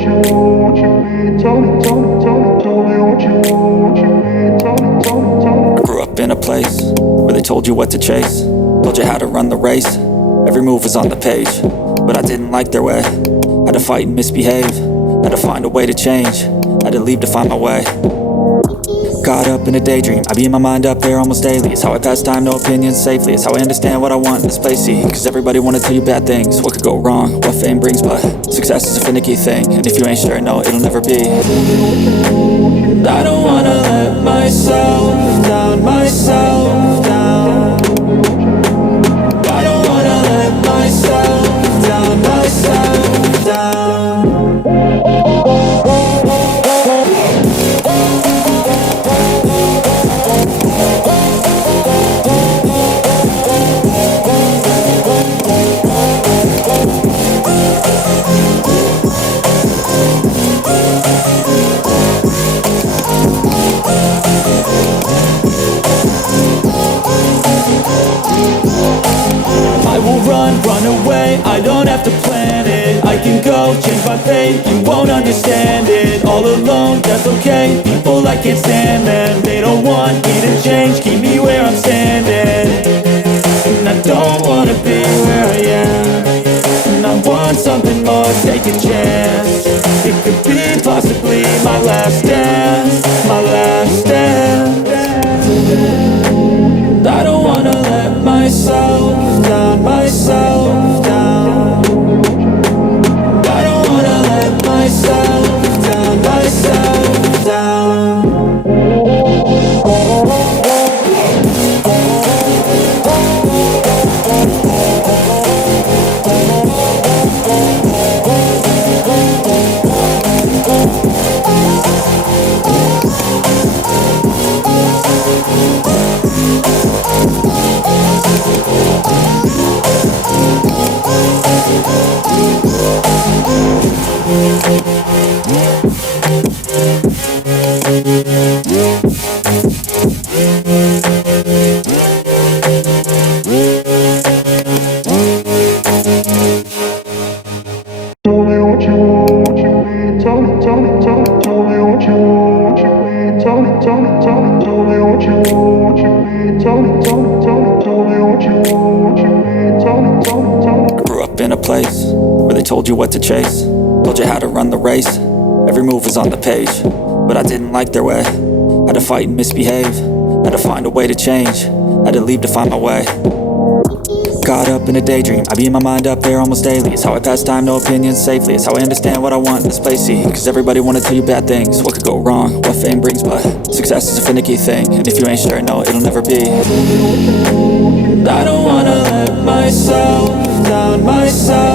I grew up in a place where they told you what to chase, told you how to run the race. Every move was on the page, but I didn't like their way. Had to fight and misbehave, had to find a way to change, had to leave to find my way. Caught up in a daydream, I be in my mind up there almost daily. It's how I pass time, no opinions safely. It's how I understand what I want in this place, see. Cause everybody wanna tell you bad things, what could go wrong, what fame brings. But success is a finicky thing, and if you ain't sure, no, it'll never be. I don't wanna let myself down, myself down. I don't wanna let myself down, myself down. Run away, I don't have to plan it. I can go, change my fate, you won't understand it. All alone, that's okay, people I can't stand them. They don't want me to change, keep me where I'm standing. And I don't wanna be where I am, and I want something more, take a chance. It could be possibly my last dance, my last dance. I don't wanna let myself down, myself down. I don't wanna let myself down, myself down. I grew up in a place where they told you what to chase, told you how to run the race. Every move was on the page, but I didn't like their way. Had to fight and misbehave, had to find a way to change, had to leave to find my way. Caught up in a daydream, I be in my mind up there almost daily. It's how I pass time, no opinions safely. It's how I understand what I want in this place, see. Cause everybody wanna tell you bad things, what could go wrong, what fame brings. But success is a finicky thing, and if you ain't sure, no, it'll never be. I don't wanna let myself down, myself